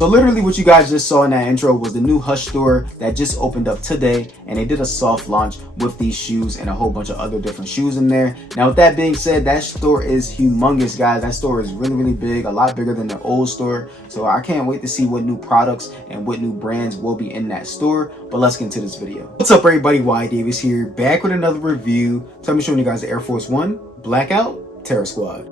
So literally what you guys just saw in that intro was the new Hush store that just opened up today, and they did a soft launch with these shoes and a whole bunch of other different shoes in there. Now with that being said, that store is humongous, guys. That store is really big, a lot bigger than the old store. So I can't wait to see what new products and what new brands will be in that store. But let's get into this video. What's up everybody, whydavis here, back with another review. So I'm showing you guys the Air Force One Blackout Terror Squad.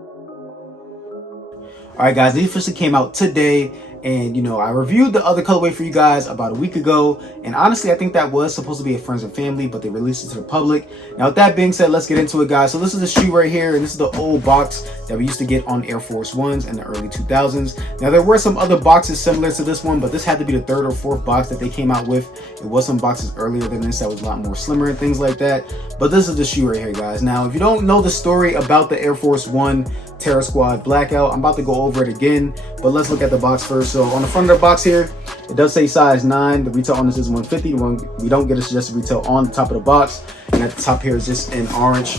Alright guys, they officially came out today. And you know, I reviewed the other colorway for you guys about a week ago, and honestly I think that was supposed to be a friends and family, but they released it to the public. Now with that being said, let's get into it, guys. So this is the shoe right here, and this is the old box that we used to get on Air Force Ones in the early 2000s. Now there were some other boxes similar to this one, but this had to be the third or fourth box that they came out with. It was some boxes earlier than this that was a lot more slimmer and things like that, but this is the shoe right here, guys. Now if you don't know the story about the Air Force One Terror Squad Blackout, I'm about to go over it again, but let's look at the box first. So on the front of the box here, it does say size 9. The retail on this is 150. The one we don't get is just retail on the top of the box, and at the top here is just in orange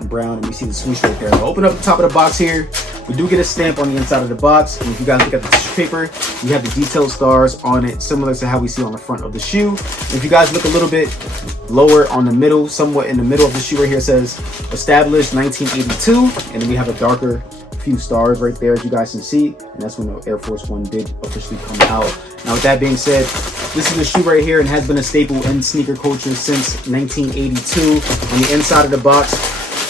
and brown, and we see the swoosh right there. I'll open up the top of the box here. We do get a stamp on the inside of the box, and if you guys look at the tissue paper, we have the detailed stars on it, similar to how we see on the front of the shoe. And if you guys look a little bit lower on the middle, somewhat in the middle of the shoe right here, says established 1982, and then we have a darker few stars right there, as you guys can see, and that's when the Air Force One did officially come out. Now with that being said, this is a shoe right here and has been a staple in sneaker culture since 1982. On the inside of the box,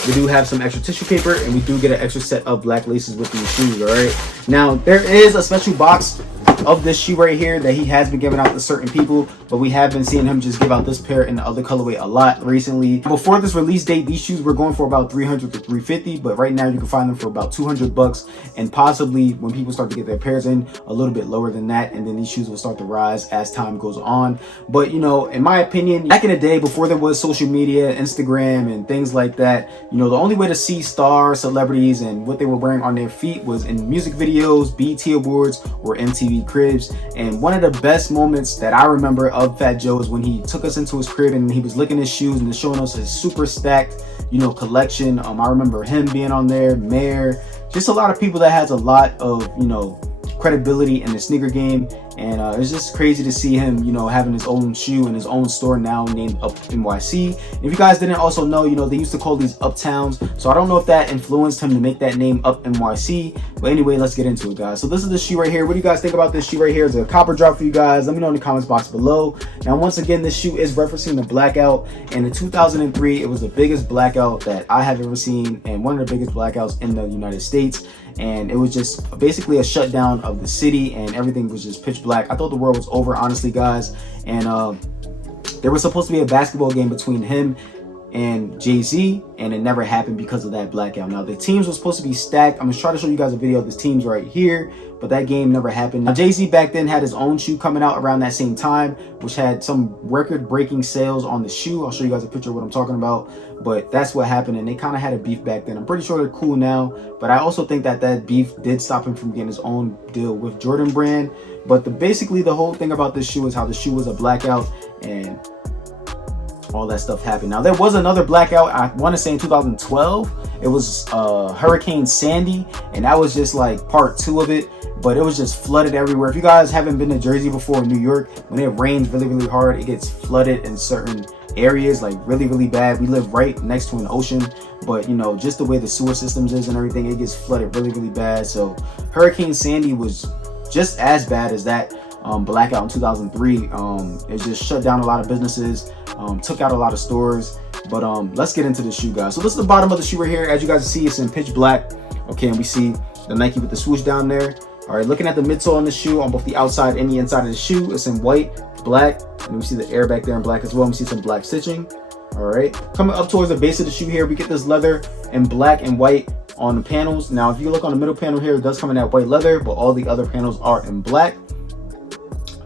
we do have some extra tissue paper, and we do get an extra set of black laces with these shoes. All right, now there is a special box of this shoe right here that he has been giving out to certain people, but we have been seeing him just give out this pair in the other colorway a lot recently. Before this release date, these shoes were going for about 300 to 350, but right now you can find them for about 200 bucks, and possibly when people start to get their pairs in, a little bit lower than that, and then these shoes will start to rise as time goes on. But you know, in my opinion, back in the day before there was social media, Instagram and things like that, you know, the only way to see stars, celebrities, and what they were wearing on their feet was in music videos, BET Awards, or MTV Cribs. And one of the best moments that I remember of Fat Joe is when he took us into his crib and he was licking his shoes and showing us his super stacked, you know, collection. I remember him being on there, Mayor, just a lot of people that has a lot of, you know, credibility in the sneaker game. And it's just crazy to see him, you know, having his own shoe and his own store now named Up NYC. And if you guys didn't also know, you know, they used to call these Uptowns. So I don't know if that influenced him to make that name Up NYC. But anyway, let's get into it, guys. So this is the shoe right here. What do you guys think about this shoe right here? It's a copper drop for you guys. Let me know in the comments box below. Now, once again, this shoe is referencing the Blackout. And in 2003, it was the biggest blackout that I have ever seen, and one of the biggest blackouts in the United States. And it was just basically a shutdown of the city, and everything was just pitch black. I thought the world was over, honestly, guys. And there was supposed to be a basketball game between him and Jay-Z, and it never happened because of that blackout. Now the teams were supposed to be stacked. I'm gonna try to show you guys a video of this teams right here, but that game never happened. Now Jay-Z back then had his own shoe coming out around that same time, which had some record-breaking sales on the shoe. I'll show you guys a picture of what I'm talking about, but that's what happened, and they kind of had a beef back then. I'm pretty sure they're cool now, but I also think that that beef did stop him from getting his own deal with Jordan brand. But basically the whole thing about this shoe is how the shoe was a blackout, and all that stuff happened. Now there was another blackout, I want to say in 2012. It was Hurricane Sandy, and that was just like part 2 of it, but it was just flooded everywhere. If you guys haven't been to Jersey before, in New York, when it rains really hard, it gets flooded in certain areas, like really bad. We live right next to an ocean, but you know, just the way the sewer systems is and everything, it gets flooded really bad. So Hurricane Sandy was just as bad as that blackout in 2003. It just shut down a lot of businesses, took out a lot of stores. But let's get into the shoe, guys. So this is the bottom of the shoe right here. As you guys see, it's in pitch black. Okay, and we see the Nike with the swoosh down there. All right, looking at the midsole on the shoe, on both the outside and the inside of the shoe, it's in white, black, and we see the air back there in black as well. We see some black stitching. All right, coming up towards the base of the shoe here, we get this leather in black and white on the panels. Now, if you look on the middle panel here, it does come in that white leather, but all the other panels are in black.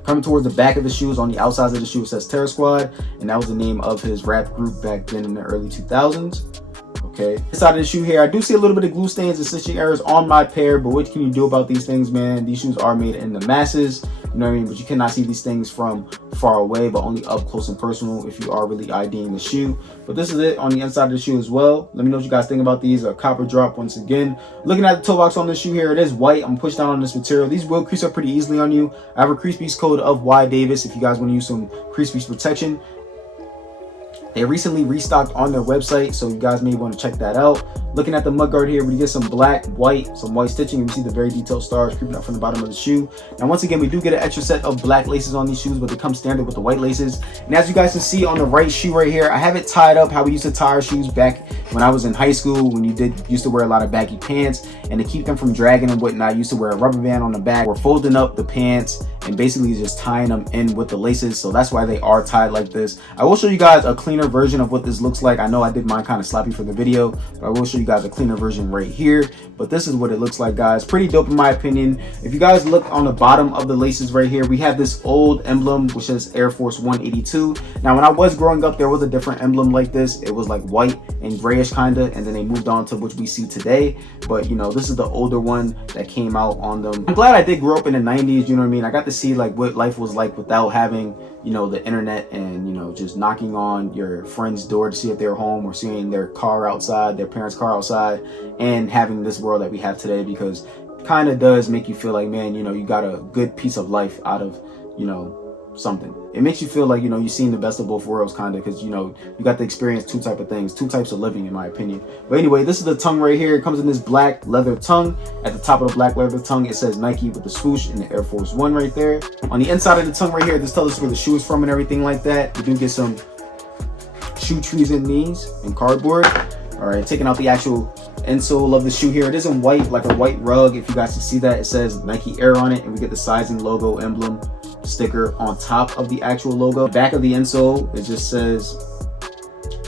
Coming towards the back of the shoes, on the outsides of the shoe, it says Terror Squad, and that was the name of his rap group back then in the early 2000s. Okay, inside of the shoe here, I do see a little bit of glue stains and stitching errors on my pair, but what can you do about these things, man? These shoes are made in the masses, you know what I mean? But you cannot see these things from far away, but only up close and personal if you are really IDing the shoe. But this is it on the inside of the shoe as well. Let me know what you guys think about these. A copper drop once again. Looking at the toe box on this shoe here, it is white. I'm pushed down on this material. These will crease up pretty easily on you. I have a crease piece code of whydavis if you guys want to use some crease piece protection. They recently restocked on their website, so you guys may want to check that out. Looking at the mudguard here, we get some black, some white stitching. You see the very detailed stars creeping up from the bottom of the shoe. Now, once again, we do get an extra set of black laces on these shoes, but they come standard with the white laces. And as you guys can see on the right shoe right here, I have it tied up how we used to tie our shoes back when I was in high school, when you used to wear a lot of baggy pants. And to keep them from dragging and whatnot, I used to wear a rubber band on the back. We're folding up the pants and basically just tying them in with the laces. So that's why they are tied like this. I will show you guys a cleaner version of what this looks like. I know I did mine kind of sloppy for the video, but I will show you guys a cleaner version right here. But this is what it looks like, guys. Pretty dope in my opinion. If you guys look on the bottom of the laces right here, we have this old emblem which says Air Force 182. Now, when I was growing up, there was a different emblem like this. It was like white and grayish kind of, and then they moved on to what we see today. But you know, this is the older one that came out on them. I'm glad I did grow up in the 90s, you know what I mean? I got to see like what life was like without having, you know, the internet and, you know, just knocking on your friend's door to see if they're home, or seeing their car outside, their parents' car outside, and having this world that we have today, because it kind of does make you feel like, man, you know, you got a good piece of life out of, you know, something. It makes you feel like, you know, you've seen the best of both worlds, kind of, because, you know, you got to experience two type of things, two types of living, in my opinion. But anyway, this is the tongue right here. It comes in this black leather tongue. At the top of the black leather tongue, it says Nike with the swoosh and the Air Force One right there. On the inside of the tongue right here, this tells us where the shoe is from and everything like that. You do get some shoe trees in these and cardboard. All right, taking out the actual insole of the shoe here. It is in white, like a white rug. If you guys can see that, it says Nike Air on it, and we get the sizing logo emblem sticker on top of the actual logo. Back of the insole, it just says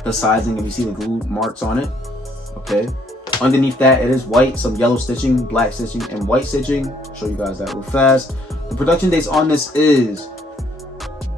the sizing, and you see the glue marks on it. Okay, underneath that, it is white, some yellow stitching, black stitching, and white stitching. I'll show you guys that real fast. The production dates on this is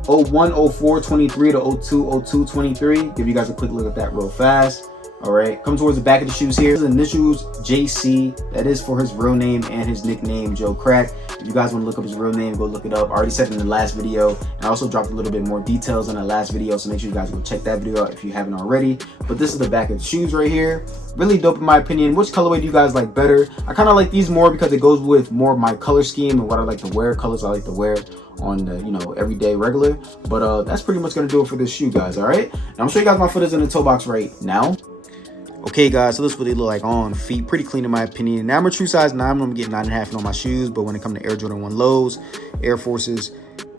01/04/23 to 02/02/23. Give you guys a quick look at that real fast. All right, come towards the back of the shoes here. The initials JC, that is for his real name and his nickname, Joe Crack. If you guys want to look up his real name, go look it up. I already said it in the last video, and I also dropped a little bit more details in the last video, so make sure you guys go check that video out if you haven't already. But this is the back of the shoes right here. Really dope in my opinion. Which colorway do you guys like better? I kind of like these more because it goes with more of my color scheme and what I like to wear, colors I like to wear on the, you know, everyday regular. But that's pretty much gonna do it for this shoe, guys. All right, now I'm gonna show you guys my foot is in the toe box right now. Okay, guys, so this is what they look like on feet. Pretty clean in my opinion. Now I'm a true size 9. I'm gonna get 9.5 on my shoes, but when it comes to Air Jordan 1 lows, Air Forces,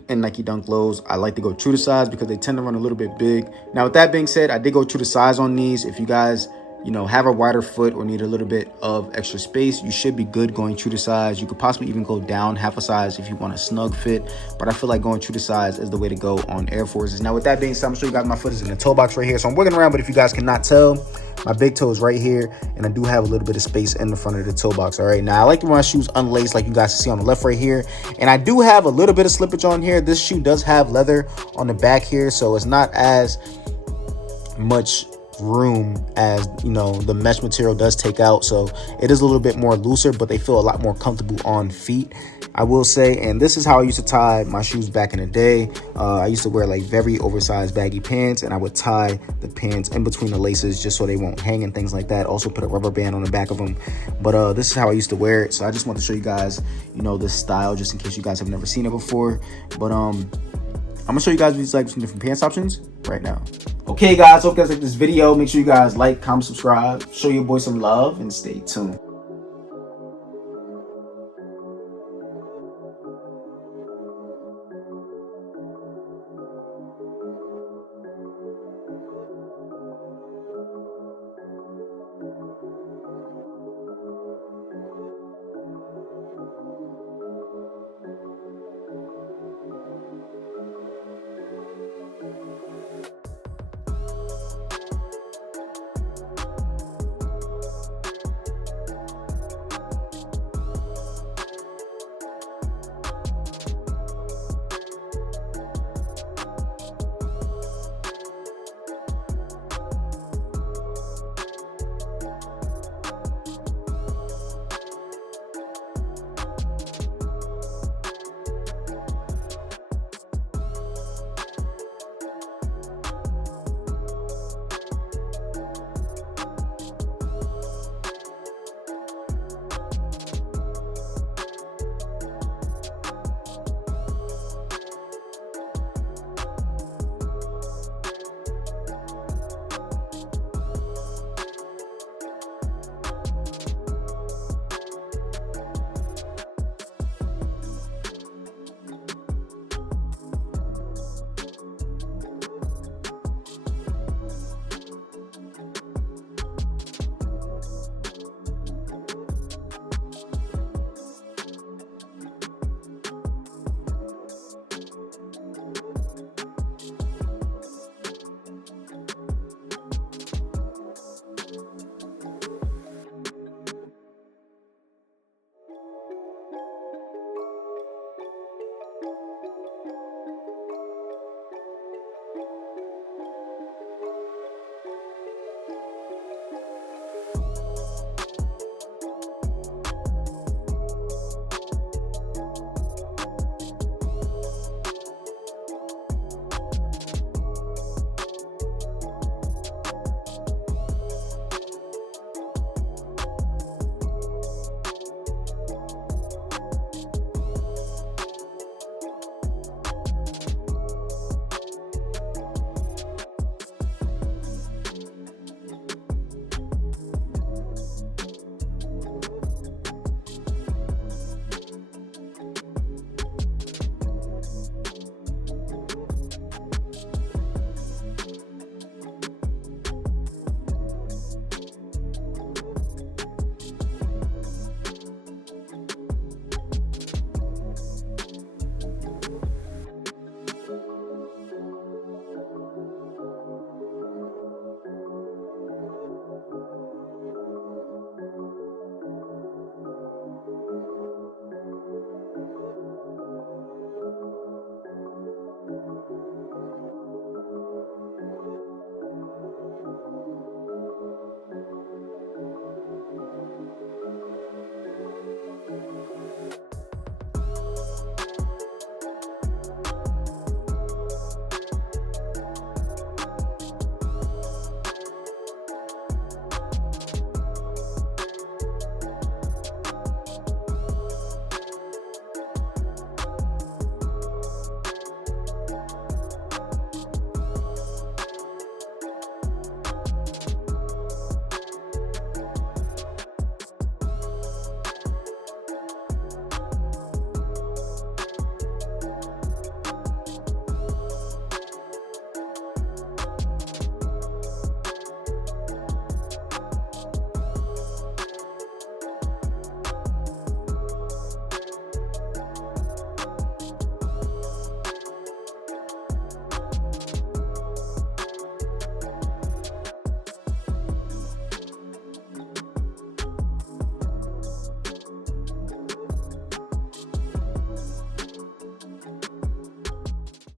and Nike Dunk lows, I like to go true to size because they tend to run a little bit big. Now, with that being said, I did go true to size on these. If you guys, you know, have a wider foot or need a little bit of extra space, you should be good going true to size. You could possibly even go down half a size if you want a snug fit, but I feel like going true to size is the way to go on Air Forces. Now, with that being said, I'm gonna show you guys my foot is in the toe box right here. So I'm working around, but if you guys cannot tell, my big toe is right here, and I do have a little bit of space in the front of the toe box. All right, now I like to wear my shoes unlaced, like you guys can see on the left right here, and I do have a little bit of slippage on here. This shoe does have leather on the back here, so it's not as much room as, you know, the mesh material does take out, so it is a little bit more looser, but they feel a lot more comfortable on feet, I will say. And this is how I used to tie my shoes back in the day. I used to wear like very oversized baggy pants, and I would tie the pants in between the laces just so they won't hang and things like that. Also put a rubber band on the back of them. But this is how I used to wear it, so I just want to show you guys, you know, this style just in case you guys have never seen it before. But I'm gonna show you guys these like some different pants options right now. Okay, guys, hope you guys like this video. Make sure you guys like, comment, subscribe, show your boy some love, and stay tuned.